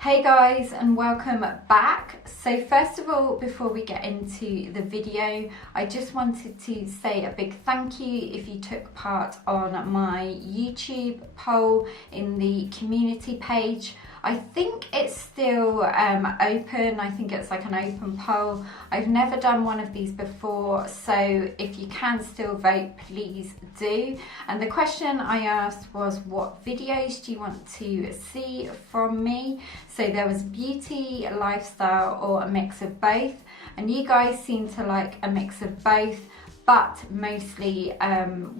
Hey guys, and welcome back. So first of all, before we get into the video, I just wanted to say a big thank you if you took part on my YouTube poll in the community page. I think it's still open. I think it's like an open poll. I've never done one of these before, so if you can still vote, please do. And the question I asked was, what videos do you want to see from me? So there was beauty, lifestyle, or a mix of both. And you guys seem to like a mix of both, but mostly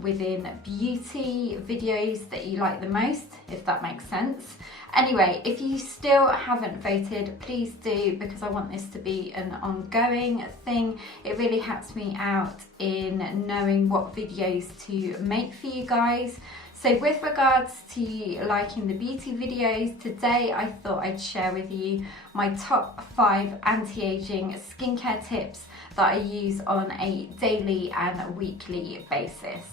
within beauty videos that you like the most, if that makes sense. Anyway, if you still haven't voted, please do, because I want this to be an ongoing thing. It really helps me out in knowing what videos to make for you guys. So with regards to liking the beauty videos, today I thought I'd share with you my top 5 anti-aging skincare tips that I use on a daily and weekly basis.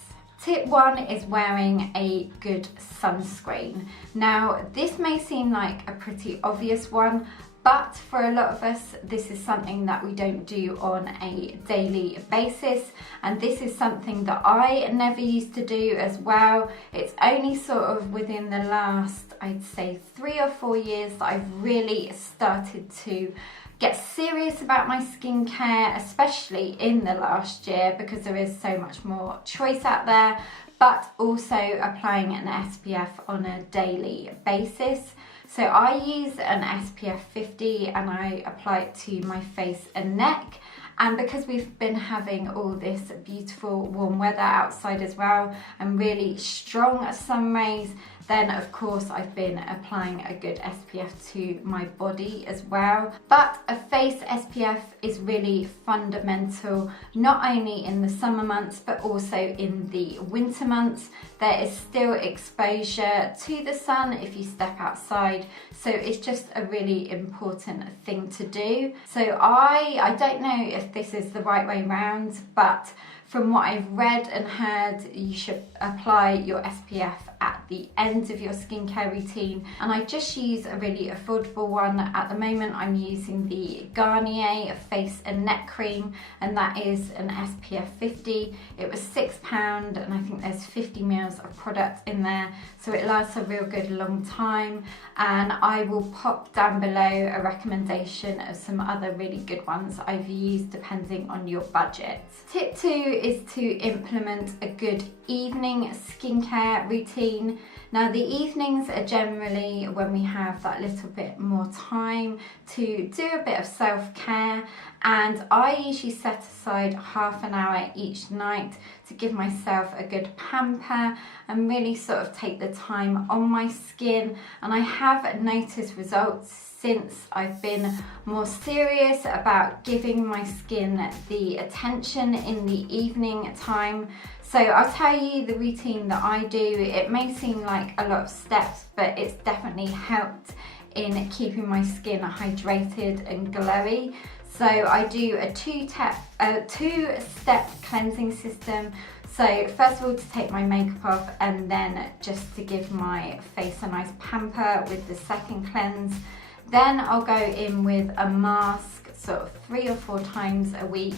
Tip 1 is wearing a good sunscreen. Now, this may seem like a pretty obvious one, but for a lot of us, this is something that we don't do on a daily basis. And this is something that I never used to do as well. It's only sort of within the last, I'd say 3 or 4 years that I've really started to get serious about my skincare, especially in the last year, because there is so much more choice out there, but also applying an SPF on a daily basis. So I use an SPF 50 and I apply it to my face and neck. And because we've been having all this beautiful warm weather outside as well, and really strong sun rays, then of course I've been applying a good SPF to my body as well. But a face SPF is really fundamental, not only in the summer months, but also in the winter months. There is still exposure to the sun if you step outside, so it's just a really important thing to do. So I don't know if this is the right way round, but from what I've read and heard, you should apply your SPF at the end of your skincare routine. And I just use a really affordable one. At the moment, I'm using the Garnier Face and Neck Cream, and that is an SPF 50. It was £6, and I think there's 50 ml of product in there, so it lasts a real good long time. And I will pop down below a recommendation of some other really good ones I've used depending on your budget. Tip 2 is to implement a good evening skincare routine. Now, the evenings are generally when we have that little bit more time to do a bit of self-care, and I usually set aside half an hour each night to give myself a good pamper and really sort of take the time on my skin. And I have noticed results since I've been more serious about giving my skin the attention in the evening time. So I'll tell you the routine that I do. It may seem like a lot of steps, but it's definitely helped in keeping my skin hydrated and glowy. So I do a two-step cleansing system. So first of all, to take my makeup off, and then just to give my face a nice pamper with the second cleanse. Then I'll go in with a mask sort of 3 or 4 times a week,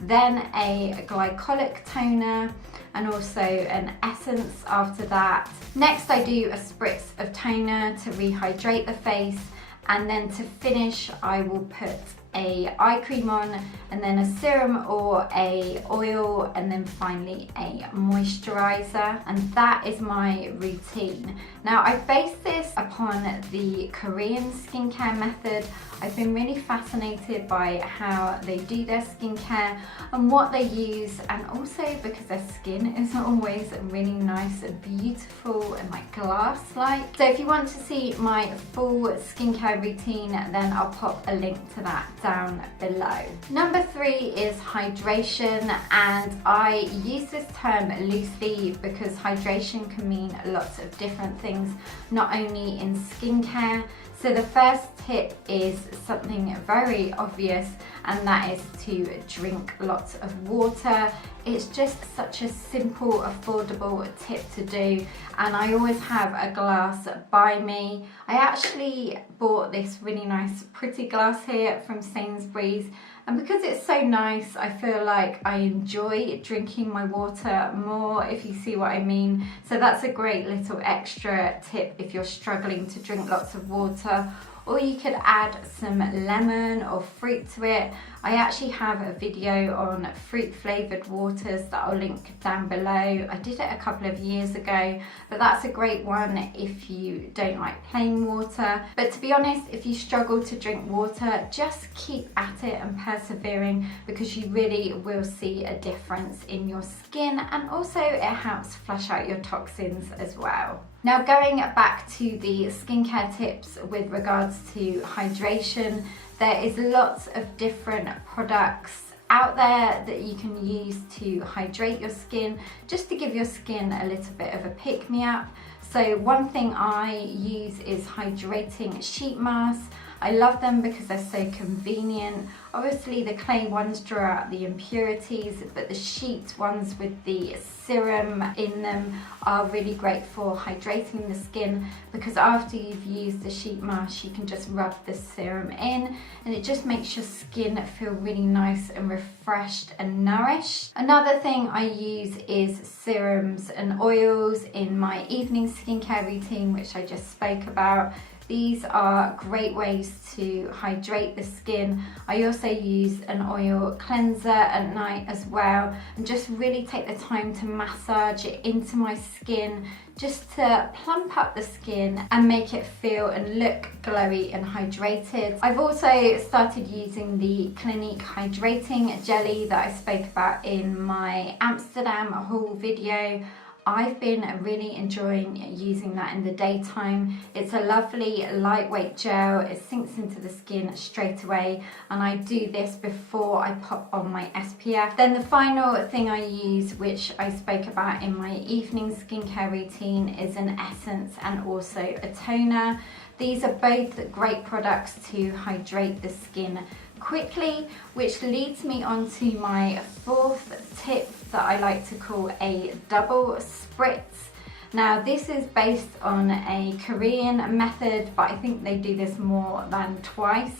then a glycolic toner, and also an essence after that. Next, I do a spritz of toner to rehydrate the face, and then to finish I will put a eye cream on, and then a serum or a oil, and then finally a moisturizer. And that is my routine. Now, I base this upon the Korean skincare method. I've been really fascinated by how they do their skincare and what they use, and also because their skin is always really nice and beautiful and like glass-like. So if you want to see my full skincare routine, then I'll pop a link to that down below. Number 3 is hydration, and I use this term loosely because hydration can mean lots of different things, not only in skincare. So the first tip is something very obvious, and that is to drink lots of water. It's just such a simple, affordable tip to do, and I always have a glass by me. I actually bought this really nice pretty glass here from Sainsbury's, and because it's so nice, I feel like I enjoy drinking my water more, if you see what I mean. So that's a great little extra tip if you're struggling to drink lots of water. Or you could add some lemon or fruit to it. I actually have a video on fruit flavoured waters that I'll link down below. I did it a couple of years ago, but that's a great one if you don't like plain water. But to be honest, if you struggle to drink water, just keep at it and persevering, because you really will see a difference in your skin, and also it helps flush out your toxins as well. Now, going back to the skincare tips with regards to hydration, there is lots of different products out there that you can use to hydrate your skin, just to give your skin a little bit of a pick-me-up. So one thing I use is hydrating sheet masks. I love them because they're so convenient. Obviously the clay ones draw out the impurities, but the sheet ones with the serum in them are really great for hydrating the skin, because after you've used the sheet mask, you can just rub the serum in, and it just makes your skin feel really nice and refreshed and nourished. Another thing I use is serums and oils in my evening skincare routine, which I just spoke about. These are great ways to hydrate the skin. I also use an oil cleanser at night as well, and just really take the time to massage it into my skin, just to plump up the skin and make it feel and look glowy and hydrated. I've also started using the Clinique Hydrating Jelly that I spoke about in my Amsterdam haul video. I've been really enjoying using that in the daytime. It's a lovely lightweight gel, it sinks into the skin straight away, and I do this before I pop on my SPF. Then the final thing I use, which I spoke about in my evening skincare routine, is an essence and also a toner. These are both great products to hydrate the skin quickly, which leads me on to my fourth tip that I like to call a double spritz. Now this is based on a Korean method, but I think they do this more than twice.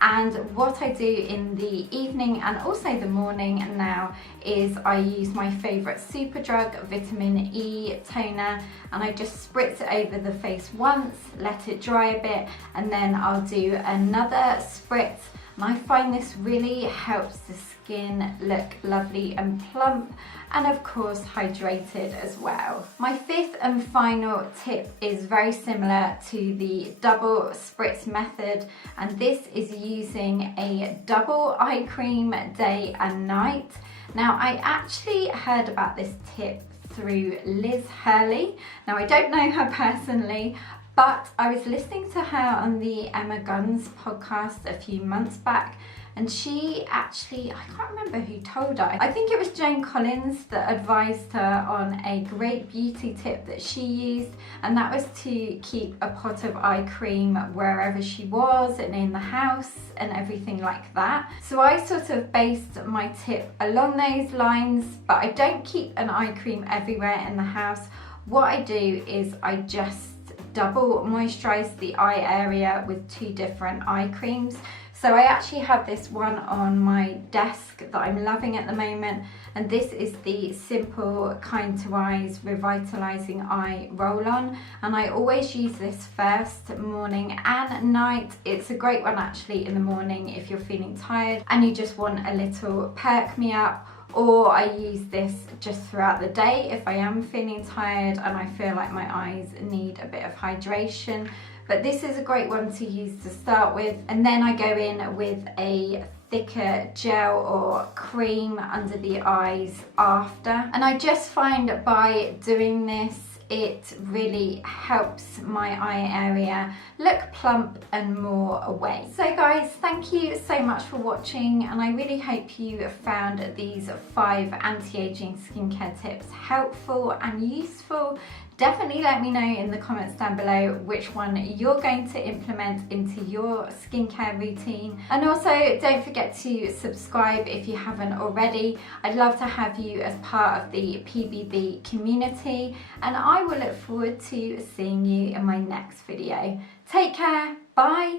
And what I do in the evening and also the morning now is I use my favourite Superdrug Vitamin E toner, and I just spritz it over the face once, let it dry a bit, and then I'll do another spritz. And I find this really helps the skin look lovely and plump, and of course hydrated as well. My fifth and final tip is very similar to the double spritz method, and this is using a double eye cream day and night. Now I actually heard about this tip through Liz Hurley. Now I don't know her personally, but I was listening to her on the Emma Guns podcast a few months back, and she actually, I can't remember who told her. I think it was Jane Collins that advised her on a great beauty tip that she used, and that was to keep a pot of eye cream wherever she was and in the house and everything like that. So I sort of based my tip along those lines, but I don't keep an eye cream everywhere in the house. What I do is I just double moisturize the eye area with two different eye creams. So I actually have this one on my desk that I'm loving at the moment, and this is the Simple Kind to Eyes Revitalizing Eye Roll-On, and I always use this first morning and night. It's a great one actually in the morning if you're feeling tired and you just want a little perk me up, or I use this just throughout the day if I am feeling tired and I feel like my eyes need a bit of hydration. But this is a great one to use to start with, and then I go in with a thicker gel or cream under the eyes after. And I just find by doing this, it really helps my eye area look plump and more awake. So guys, thank you so much for watching, and I really hope you found these 5 anti-aging skincare tips helpful and useful. Definitely let me know in the comments down below which one you're going to implement into your skincare routine. And also don't forget to subscribe if you haven't already. I'd love to have you as part of the PBB community, and I will look forward to seeing you in my next video. Take care, bye!